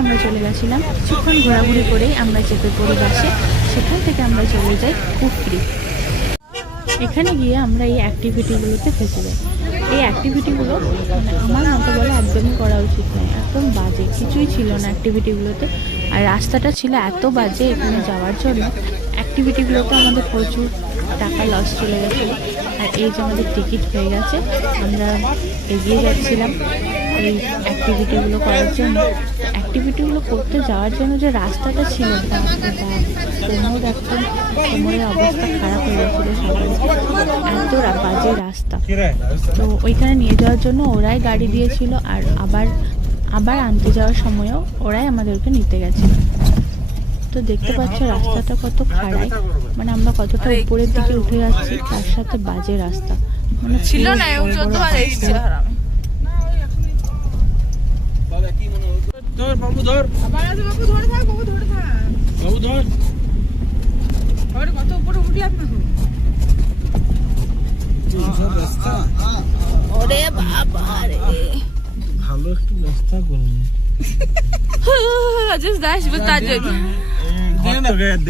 আমরা চলে গেছিলাম, কিছুক্ষণ ঘোরাঘুরি করেই আমরা চেপে পড়ি বাসে। সেখান থেকে আমরা চলে যাই কুফরি। এখানে গিয়ে আমরা এই অ্যাক্টিভিটিগুলোতে ফেসে যাই। এই অ্যাক্টিভিটিগুলো আমার মতো বলে একদমই করা উচিত নয়, একদম বাজে, কিছুই ছিল না অ্যাক্টিভিটিগুলোতে। আর রাস্তাটা ছিল এত বাজে এখানে যাওয়ার জন্য, অ্যাক্টিভিটিগুলোতে আমাদের প্রচুর টাকা লস চলে গেছিলো। আর এই যে আমাদের টিকিট হয়ে গেছে, আমরা এগিয়ে যাচ্ছিলাম এই অ্যাক্টিভিটিগুলো করার জন্য। অ্যাক্টিভিটিগুলো করতে যাওয়ার জন্য যে রাস্তাটা ছিল, কোমর একদম, কোমরের অবস্থা খারাপ হয়ে গেছিলো সবাই, এত বাজে রাস্তা। তো ওইখানে নিয়ে যাওয়ার জন্য ওরাই গাড়ি দিয়েছিল, আর আবার আনতে যাওয়ার সময়ও ওরাই আমাদেরকে নিতে গেছিল। তো দেখতে পাচ্ছ রাস্তাটা কত খারাপ, মানে আমরা কতটা উপরের দিকে উঠে যাচ্ছি, তার সাথে বাজে রাস্তা, মানে ছিল না। ওরে বাবা রে, ভালো একটু ব্যবস্থা করুন।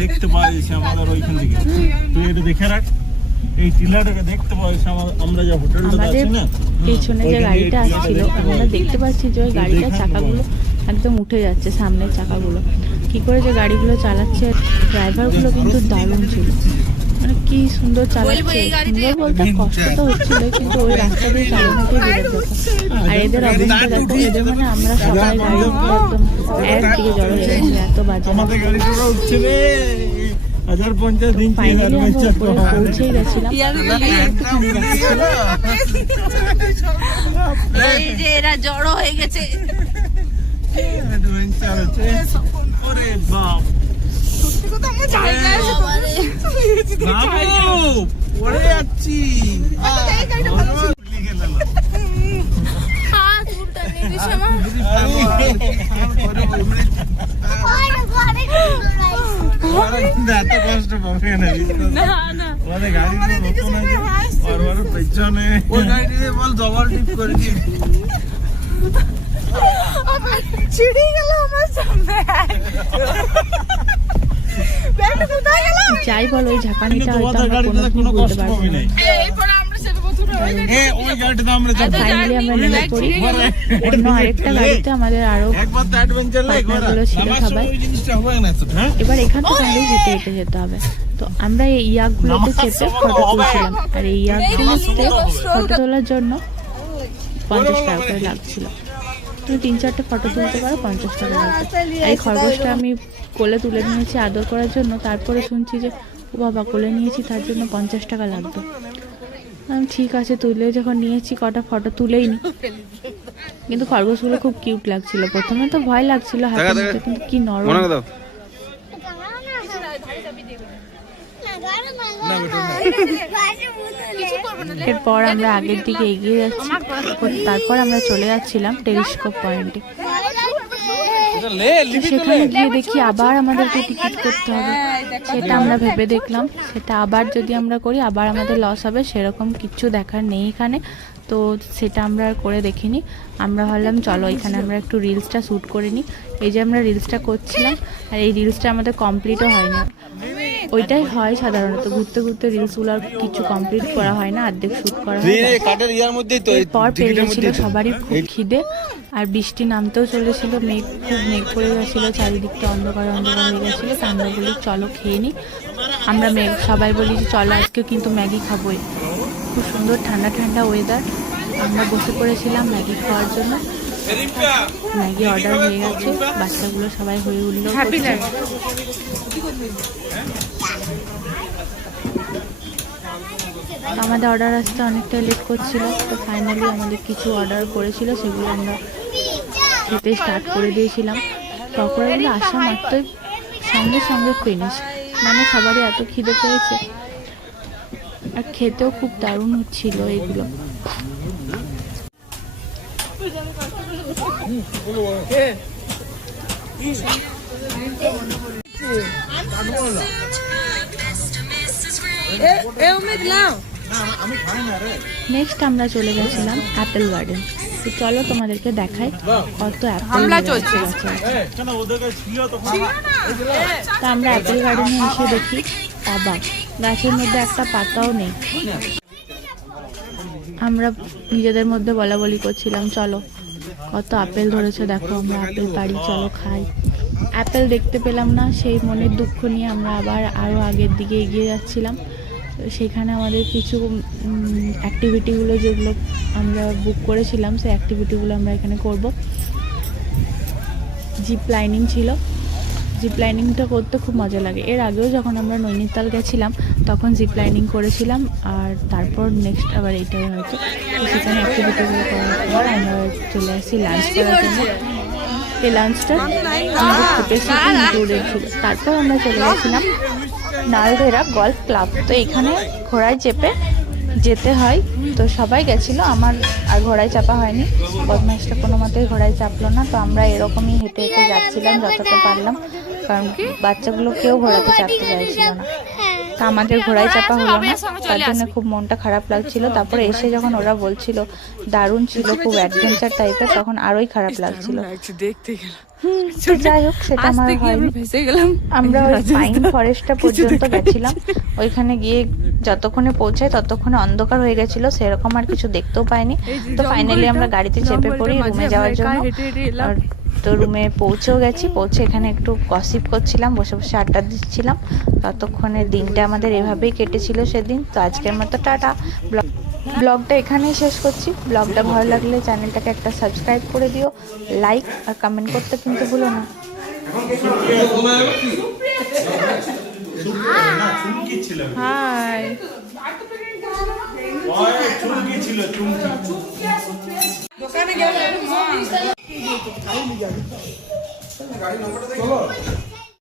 দেখতে পাইছি আমাদের ওইখান থেকে, তুই এটা দেখে রাখ, এই টিলাটাকে দেখতে পাইছি আমরা যে হোটেলটা আছে না, পেছনে যে গাড়িটা আসছিল, আমরা দেখতে পাচ্ছি যে ওই গাড়িটার চাকাগুলো একদম উঠে যাচ্ছে, সামনের চাকাগুলো। কি করে যে গাড়িগুলো চালাচ্ছে, ড্রাইভারগুলো কিন্তু দারুণ ছিল, মানে কি সুন্দর চালাচ্ছে। সুন্দর বলতে কষ্ট তো হচ্ছিল, কিন্তু ওই রাস্তা দিয়ে চালানোতেই বেড়ে যেত। আর এদের অবস্থা দেখো, এদের মানে আমরা সবাই গাড়ি একদম একদিকে জড়ো হয়ে গেছিল, এত বাজে। ফাইনালি আমরা উপরে পৌঁছেই গেছিলাম। এরা জড়ো হয়ে গেছে, কষ্ট পাবে না পেছনে বল ডবল টিপ করে দিয়ে যাই বলো, ওই ঝাঁকানিটা হয়তো আমরা কোনোদিন বলতে পারবো না। ফাইনালি আমরা নেমে পড়ি অন্য আরেকটা গাড়িতে, আমাদের আরো পার্টনারগুলো ছিল সবাই। এবার এখান থেকে আমাদের হেঁটে হেঁটে যেতে হবে। তো আমরা এই ইয়াকগুলোতে চেপে ফটো তুলছিলাম, আর এই ইয়াকগুলোতে ফটো তোলার জন্য 50 টাকা করে লাগছিল। তুমি 3-4টে ফটো তুলতে পারো, 50 টাকা লাগবে। এই খরগোশটা আমি কোলে তুলে নিয়েছি আদর করার জন্য, তারপরে শুনছি যে ও বাবা কোলে নিয়েছি তার জন্য 50 টাকা লাগবে। ঠিক আছে, তুলে যখন নিয়েছি কটা ফটো তুলেই নি। কিন্তু খরগোশগুলো খুব কিউট লাগছিল। প্রথমে তো ভয় লাগছিল হাতে নিতে, কিন্তু কি নরম। এরপর আমরা আগের দিকে এগিয়ে যাচ্ছি, তারপর আমরা চলে যাচ্ছিলাম টেলিস্কোপ পয়েন্টে। সেখানে গিয়ে দেখি আবার আমাদেরকে টিকিট করতে হবে। সেটা আমরা ভেবে দেখলাম, সেটা আবার যদি আমরা করি আবার আমাদের লস হবে, সেরকম কিচ্ছু দেখার নেই এখানে। তো সেটা আমরা আর করে দেখিনি। আমরা ভাবলাম চলো এখানে আমরা একটু রিলসটা শ্যুট করে নিই। এই যে আমরা রিলসটা করছিলাম, আর এই রিলসটা আমাদের কমপ্লিটও হয়নি। ওইটাই হয় সাধারণত, ঘুরতে ঘুরতে রিলসগুলো আর কিছু কমপ্লিট করা হয় না, অর্ধেক শ্যুট করা হয়। এরপর পেয়ে গেছিলো সবারই খুব খিদে, আর বৃষ্টি নামতেও চলেছিল, খুব মেঘ পড়ে গেছিলো, চারিদিকটা অন্ধকার অন্ধকার হয়ে গেছিলো। তো আমরা বলি চলো খেয়ে নিই। আমরা সবাই বলি যে চলো আজকে কিন্তু ম্যাগি খাবোই। খুব সুন্দর ঠান্ডা ঠান্ডা ওয়েদার, আমরা বসে পড়েছিলাম ম্যাগি খাওয়ার জন্য। ম্যাগি অর্ডার হয়ে গেছে, বাচ্চাগুলো সবাই হয়ে উঠলো। আমাদের অর্ডার আসতে অনেকটা লেট করছিল। তো ফাইনালি আমাদের কিছু অর্ডার করেছিল, সেগুলো আমরা খেতে স্টার্ট করে দিয়েছিলাম। পকোড়াগুলো আসা মাত্রই সঙ্গে সঙ্গে ফিনিশ, মানে সবারই এত খিদে পেয়েছে, আর খেতেও খুব দারুণ হচ্ছিল এগুলো। নেক্সট আমরা চলে গেছিলাম অ্যাপেল গার্ডেন। তো চলো তোমাদেরকে দেখাই কত হামলা চলছে। কেন ওদেরকে ছিল তখন? তা আমরা অ্যাপেল গার্ডেনে এসে দেখি অবাক, গাছের মধ্যে একটা পাতাও নেই। আমরা নিজেদের মধ্যে বলা বলি করছিলাম চলো কত আপেল ধরেছে, দেখো আমরা আপেল পারি, চলো খাই। অ্যাপেল দেখতে পেলাম না, সেই মনের দুঃখ নিয়ে আমরা আবার আরও আগের দিকে এগিয়ে যাচ্ছিলাম। তো সেখানে আমাদের কিছু অ্যাক্টিভিটিগুলো যেগুলো আমরা বুক করেছিলাম সেই অ্যাক্টিভিটিগুলো আমরা এখানে করব। জিপ লাইনিং ছিল, জিপ লাইনিংটা করতে খুব মজা লাগে। এর আগেও যখন আমরা নৈনিতাল গেছিলাম তখন জিপ লাইনিং করেছিলাম, আর তারপর নেক্সট আবার এইটাই হয়তো। তো সেখানে অ্যাক্টিভিটিগুলো করার পর আমরা চলে আসছি লাঞ্চ করার জন্য। এই লাঞ্চটা আমাদের ট্রিপের সাথে ইনক্লুডেড ছিল। তারপর আমরা চলে গেছিলাম নালদেহরা গল্ফ ক্লাব। তো এখানে ঘোড়ায় চেপে যেতে হয়, তো সবাই গেছিলো, আমার আর ঘোড়ায় চাপা হয়নি। বদমাইশটা কোনো মতেই ঘোড়ায় চাপলো না। তো আমরা এরকমই হেঁটে হেঁটে যাচ্ছিলাম যতটা পারলাম, কারণ বাচ্চাগুলো কেউ ঘোড়াতে চাপতে চাইছিল না। তা আমাদের ঘোড়ায় চাপা হলো না, তার জন্য খুব মনটা খারাপ লাগছিল। তারপরে এসে যখন ওরা বলছিল দারুণ ছিল, খুব অ্যাডভেঞ্চার টাইপের, তখন আরোই খারাপ লাগছিল। তো যাই হোক, সেটা আমার হয়নি। আমরা ওই পাইন ফরেস্টটা পর্যন্ত গেছিলাম। ওইখানে গিয়ে যতক্ষণে পৌঁছায় ততক্ষণে অন্ধকার হয়ে গেছিল, সেরকম আর কিছু দেখতেও পাইনি। তো ফাইনালি আমরা গাড়িতে চেপে পড়ি রুমে যাওয়ার জন্য। আর তো রুমে পৌঁছেও গেছি। পৌঁছে এখানে একটু গসিপ করছিলাম, বসে বসে আড্ডা দিচ্ছিলাম। ততক্ষণে দিনটা আমাদের এভাবেই কেটেছিল সেদিন। তো আজকের মতো টাটা। ব্লগটা এখানেই শেষ করছি। ব্লগটা ভালো লাগলে চ্যানেলটাকে একটা সাবস্ক্রাইব করে দিও, লাইক আর কমেন্ট করতে কিন্তু ভুলো না। হাই। চুমকি ছিল, চুমকি।